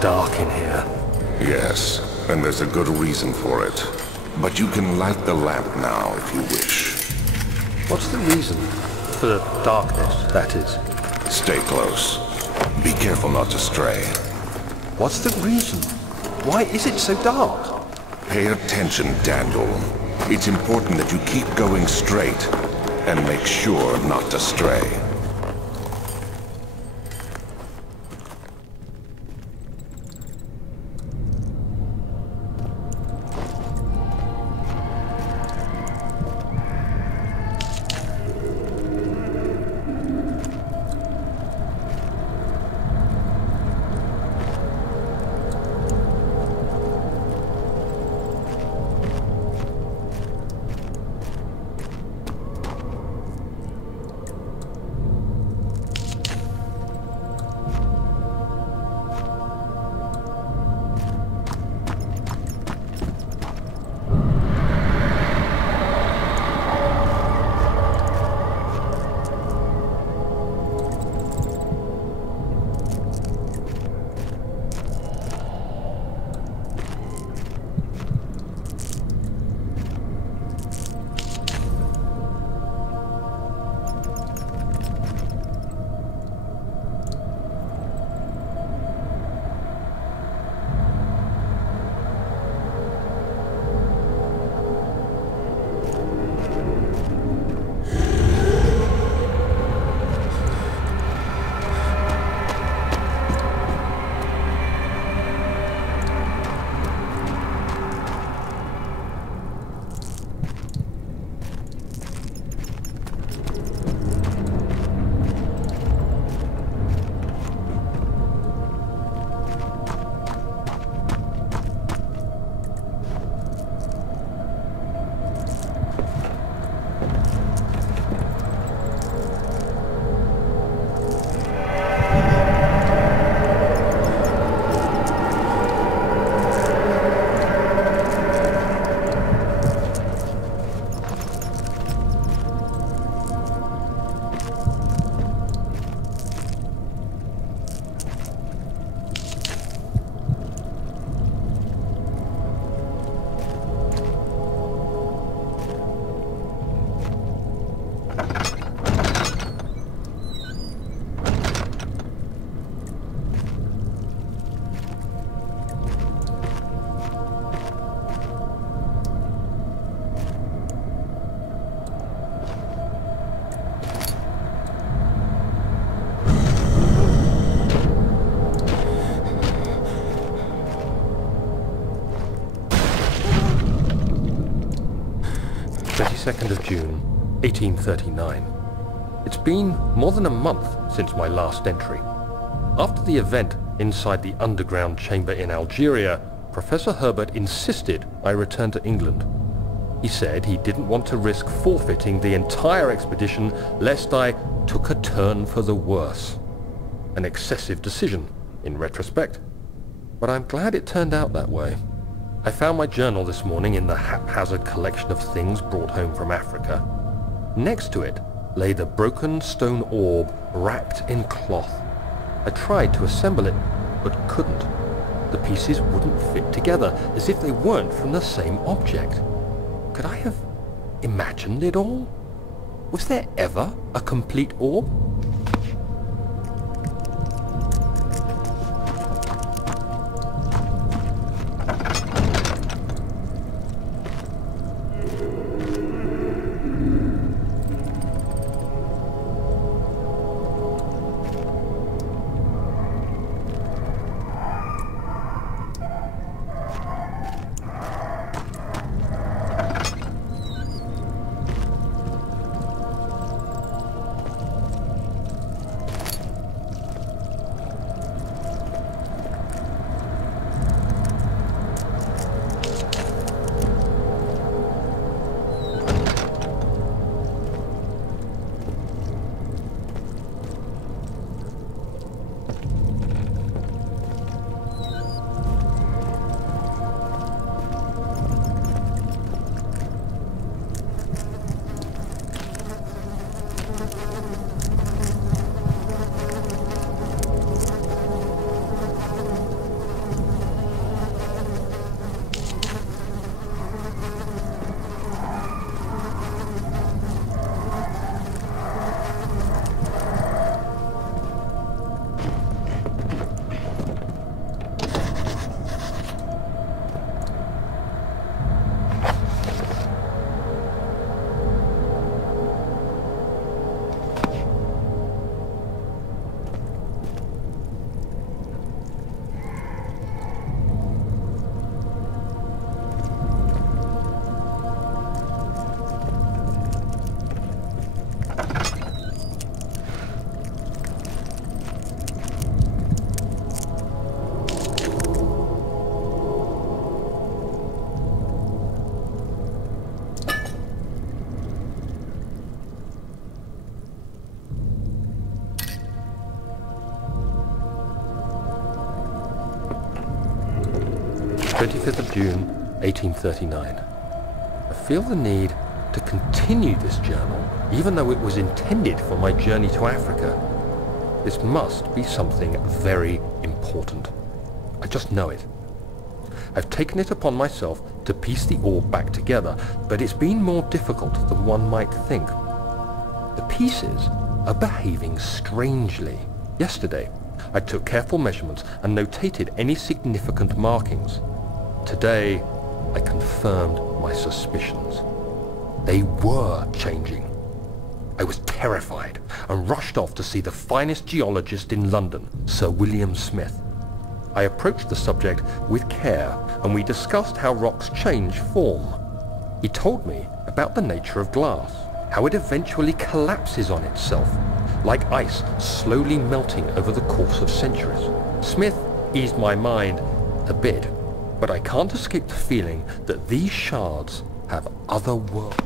dark in here. Yes, and there's a good reason for it. But you can light the lamp now if you wish. What's the reason? For the darkness, that is. Stay close. Be careful not to stray. What's the reason? Why is it so dark? Pay attention, Daniel. It's important that you keep going straight and make sure not to stray. Of June, 1839. It's been more than a month since my last entry. After the event inside the underground chamber in Algeria, Professor Herbert insisted I return to England. He said he didn't want to risk forfeiting the entire expedition lest I took a turn for the worse. An excessive decision, in retrospect. But I'm glad it turned out that way. I found my journal this morning in the haphazard collection of things brought home from Africa. Next to it lay the broken stone orb wrapped in cloth. I tried to assemble it, but couldn't. The pieces wouldn't fit together, as if they weren't from the same object. Could I have imagined it all? Was there ever a complete orb? 25th of June, 1839. I feel the need to continue this journal, even though it was intended for my journey to Africa. This must be something very important. I just know it. I've taken it upon myself to piece the orb back together, but it's been more difficult than one might think. The pieces are behaving strangely. Yesterday, I took careful measurements and notated any significant markings. Today, I confirmed my suspicions. They were changing. I was terrified and rushed off to see the finest geologist in London, Sir William Smith. I approached the subject with care and we discussed how rocks change form. He told me about the nature of glass, how it eventually collapses on itself, like ice slowly melting over the course of centuries. Smith eased my mind a bit, but I can't escape the feeling that these shards have other worlds.